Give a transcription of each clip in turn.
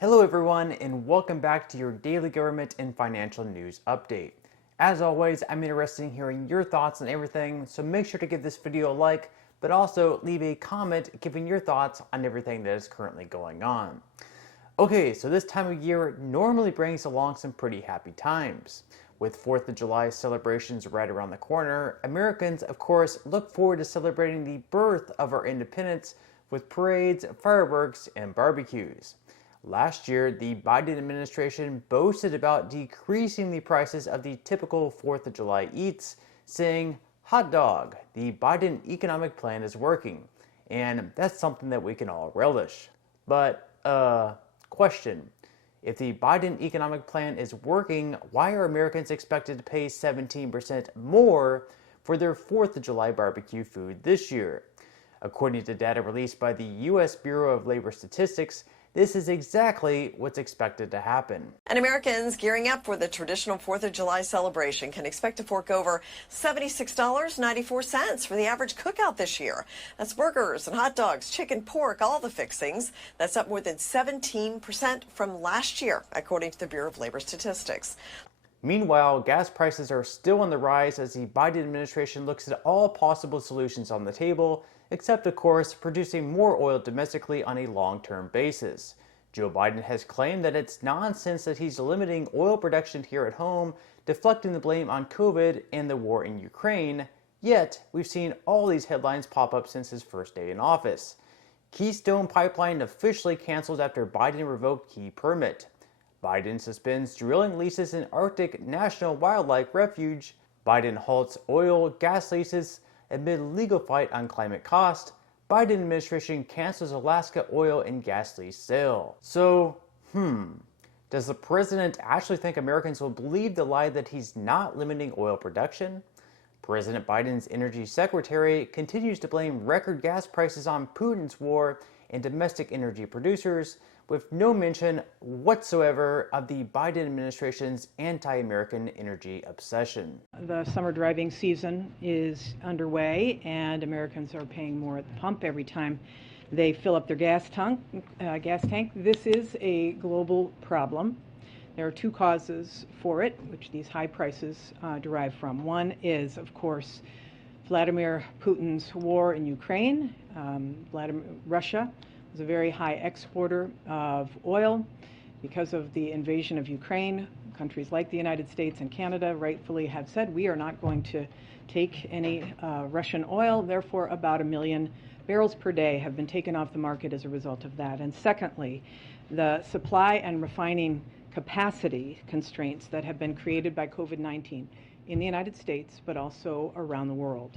Hello everyone, and welcome back to your daily government and financial news update. As always, I'm interested in hearing your thoughts on everything, so make sure to give this video a like, but also leave a comment giving your thoughts on everything that is currently going on. Okay, so this time of year normally brings along some pretty happy times. With 4th of July celebrations right around the corner, Americans, of course, look forward to celebrating the birth of our independence with parades, fireworks, and barbecues. Last year, the Biden administration boasted about decreasing the prices of the typical 4th of July eats, saying, "Hot dog, the Biden economic plan is working." And that's something that we can all relish. But, question. If the Biden economic plan is working, why are Americans expected to pay 17% more for their 4th of July barbecue food this year? According to data released by the U.S. Bureau of Labor Statistics, this is exactly what's expected to happen. And Americans gearing up for the traditional 4th of July celebration can expect to fork over $76.94 for the average cookout this year. That's burgers and hot dogs, chicken, pork, all the fixings. That's up more than 17% from last year, according to the Bureau of Labor Statistics. Meanwhile, gas prices are still on the rise as the Biden administration looks at all possible solutions on the table, except, of course, producing more oil domestically on a long-term basis. Joe Biden has claimed that it's nonsense that he's limiting oil production here at home, deflecting the blame on COVID and the war in Ukraine, yet we've seen all these headlines pop up since his first day in office. Keystone Pipeline officially canceled after Biden revoked key permit. Biden suspends drilling leases in Arctic National Wildlife Refuge. Biden halts oil, gas leases amid legal fight on climate cost. Biden administration cancels Alaska oil and gas lease sale. So, does the president actually think Americans will believe the lie that he's not limiting oil production? President Biden's energy secretary continues to blame record gas prices on Putin's war and domestic energy producers, with no mention whatsoever of the Biden administration's anti-American energy obsession. The summer driving season is underway, and Americans are paying more at the pump every time they fill up their gas tank. This is a global problem. There are two causes for it, which these high prices derive from. One is, of course, Vladimir Putin's war in Ukraine. Russia was a very high exporter of oil. Because of the invasion of Ukraine, countries like the United States and Canada rightfully have said, we are not going to take any Russian oil. Therefore, about 1 million barrels per day have been taken off the market as a result of that. And secondly, the supply and refining capacity constraints that have been created by COVID-19 in the United States, but also around the world.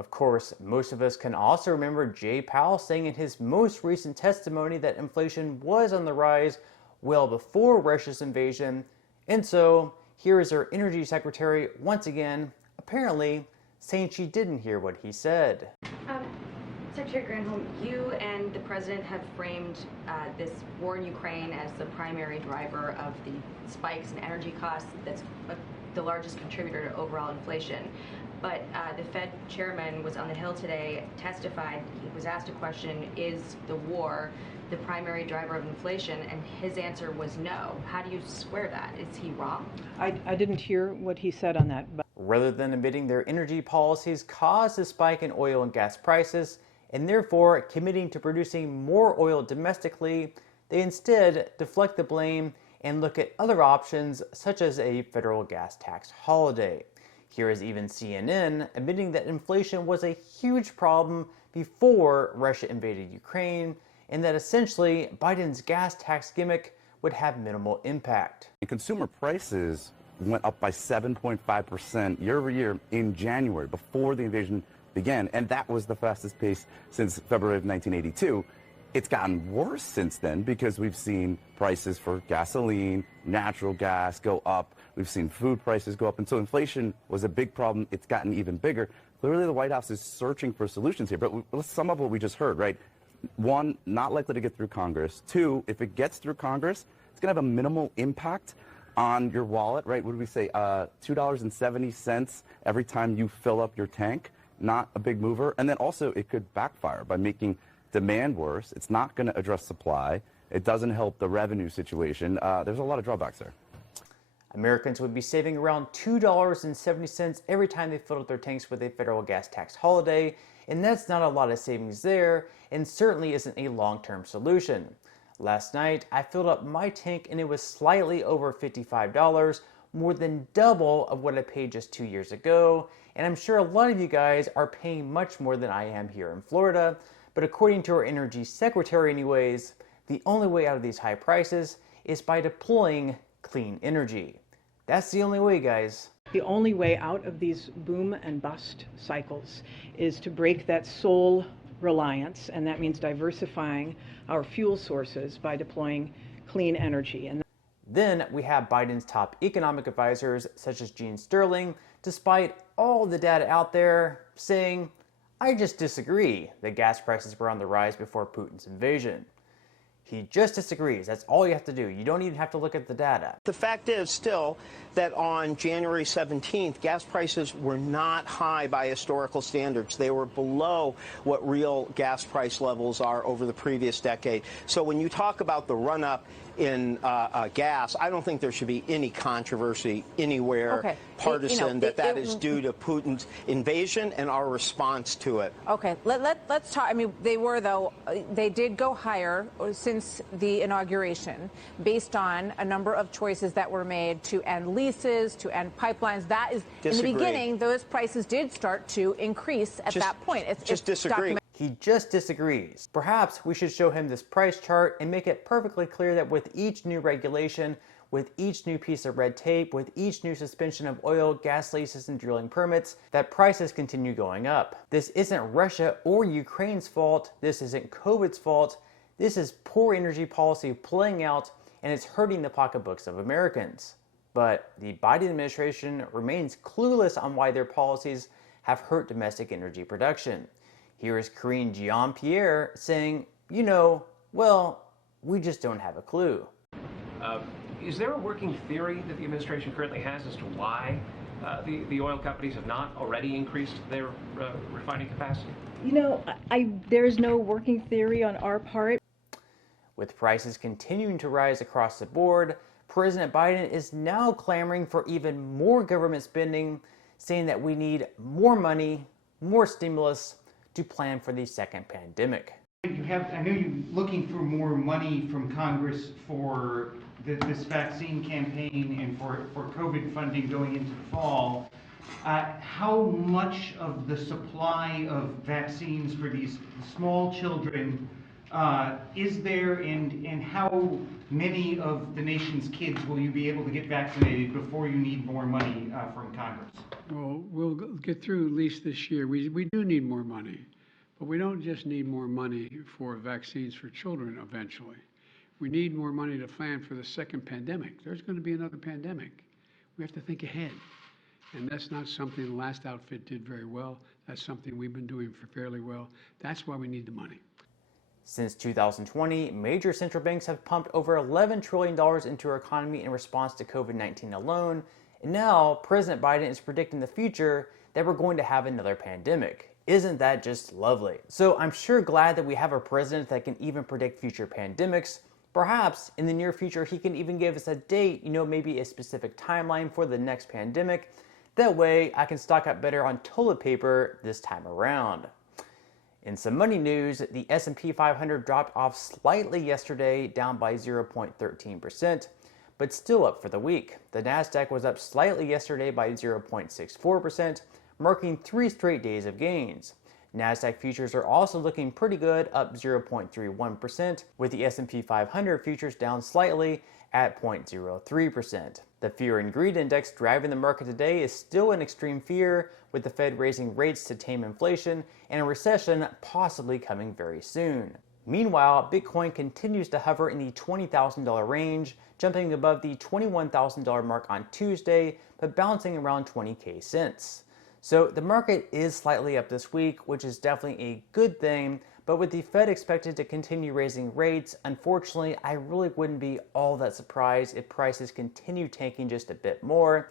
Of course, most of us can also remember Jay Powell saying in his most recent testimony that inflation was on the rise well before Russia's invasion. And so, here is our energy secretary once again, apparently saying she didn't hear what he said. Secretary Granholm, you and the president have framed this war in Ukraine as the primary driver of the spikes in energy costs. That's the largest contributor to overall inflation. But the Fed chairman was on the Hill today, testified, he was asked a question, is the war the primary driver of inflation? And his answer was no. How do you square that? Is he wrong? I didn't hear what he said on that. But rather than admitting their energy policies caused a spike in oil and gas prices, and therefore committing to producing more oil domestically, they instead deflect the blame and look at other options such as a federal gas tax holiday. Here is even CNN admitting that inflation was a huge problem before Russia invaded Ukraine, and that essentially Biden's gas tax gimmick would have minimal impact. Consumer prices went up by 7.5% year over year in January, before the invasion began, and that was the fastest pace since February of 1982. It's gotten worse since then because we've seen prices for gasoline, natural gas go up. We've seen food prices go up. And so inflation was a big problem. It's gotten even bigger. Clearly, the White House is searching for solutions here. But let's sum up what we just heard, right? One, not likely to get through Congress. Two, if it gets through Congress, it's going to have a minimal impact on your wallet, right? What did we say? $2.70 every time you fill up your tank. Not a big mover. And then also, it could backfire by making demand worse. It's not going to address supply. It doesn't help the revenue situation. There's a lot of drawbacks there. Americans would be saving around $2.70 every time they filled up their tanks with a federal gas tax holiday, and that's not a lot of savings there, and certainly isn't a long-term solution. Last night, I filled up my tank and it was slightly over $55, more than double of what I paid just 2 years ago, and I'm sure a lot of you guys are paying much more than I am here in Florida, but according to our energy secretary anyways, the only way out of these high prices is by deploying clean energy. That's the only way, guys. The only way out of these boom and bust cycles is to break that sole reliance, and that means diversifying our fuel sources by deploying clean energy. And then we have Biden's top economic advisors, such as Gene Sterling, despite all the data out there, saying, I just disagree that gas prices were on the rise before Putin's invasion. He just disagrees. That's all you have to do. You don't even have to look at the data. The fact is still that on January 17th, gas prices were not high by historical standards. They were below what real gas price levels are over the previous decade. So when you talk about the run-up in gas, I don't think there should be any controversy anywhere partisan that is due to Putin's invasion and our response to it. Okay, let's talk. I mean, they did go higher since the inauguration based on a number of choices that were made to end leases, to end pipelines. That is, in the beginning, those prices did start to increase at that point. It's disagree. He just disagrees. Perhaps we should show him this price chart and make it perfectly clear that with each new regulation, with each new piece of red tape, with each new suspension of oil, gas leases, and drilling permits, that prices continue going up. This isn't Russia or Ukraine's fault. This isn't COVID's fault. This is poor energy policy playing out, and it's hurting the pocketbooks of Americans. But the Biden administration remains clueless on why their policies have hurt domestic energy production. Here is Karine Jean-Pierre saying, well, we just don't have a clue. Is there a working theory that the administration currently has as to why the oil companies have not already increased their refining capacity? There's no working theory on our part. With prices continuing to rise across the board, President Biden is now clamoring for even more government spending, saying that we need more money, more stimulus, to plan for the second pandemic. I know you're looking for more money from Congress for this vaccine campaign and for COVID funding going into the fall. How much of the supply of vaccines for these small children is there, and how many of the nation's kids will you be able to get vaccinated before you need more money from Congress? Well, we'll get through at least this year. We do need more money, but we don't just need more money for vaccines for children eventually. We need more money to plan for the second pandemic. There's going to be another pandemic. We have to think ahead. And that's not something the last outfit did very well. That's something we've been doing fairly well. That's why we need the money. Since 2020, major central banks have pumped over $11 trillion into our economy in response to COVID-19 alone. And now, President Biden is predicting the future that we're going to have another pandemic. Isn't that just lovely? So I'm sure glad that we have a president that can even predict future pandemics. Perhaps in the near future, he can even give us a date, maybe a specific timeline for the next pandemic. That way, I can stock up better on toilet paper this time around. In some money news, the S&P 500 dropped off slightly yesterday, down by 0.13%, but still up for the week. The Nasdaq was up slightly yesterday by 0.64%, marking 3 straight days of gains. Nasdaq futures are also looking pretty good, up 0.31%, with the S&P 500 futures down slightly at 0.03%. The Fear and Greed Index driving the market today is still in extreme fear, with the Fed raising rates to tame inflation and a recession possibly coming very soon. Meanwhile, Bitcoin continues to hover in the $20,000 range, jumping above the $21,000 mark on Tuesday, but bouncing around 20K since. So the market is slightly up this week, which is definitely a good thing, but with the Fed expected to continue raising rates, unfortunately, I really wouldn't be all that surprised if prices continue tanking just a bit more.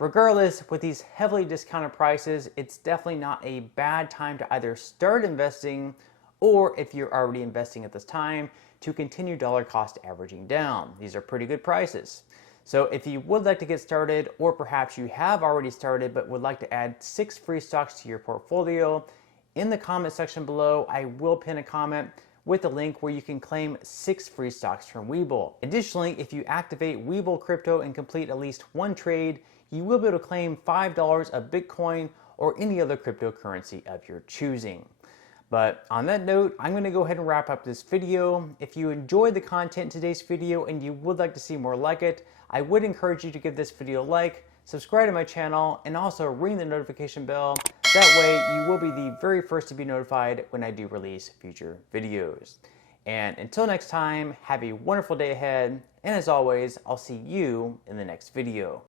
Regardless, with these heavily discounted prices, it's definitely not a bad time to either start investing, or if you're already investing at this time, to continue dollar cost averaging down. These are pretty good prices. So if you would like to get started, or perhaps you have already started but would like to add 6 free stocks to your portfolio, in the comment section below, I will pin a comment with a link where you can claim 6 free stocks from Webull. Additionally, if you activate Webull Crypto and complete at least 1 trade, you will be able to claim $5 of Bitcoin or any other cryptocurrency of your choosing. But on that note, I'm going to go ahead and wrap up this video. If you enjoyed the content in today's video and you would like to see more like it, I would encourage you to give this video a like, subscribe to my channel, and also ring the notification bell. That way you will be the very first to be notified when I do release future videos. And until next time, have a wonderful day ahead, and as always, I'll see you in the next video.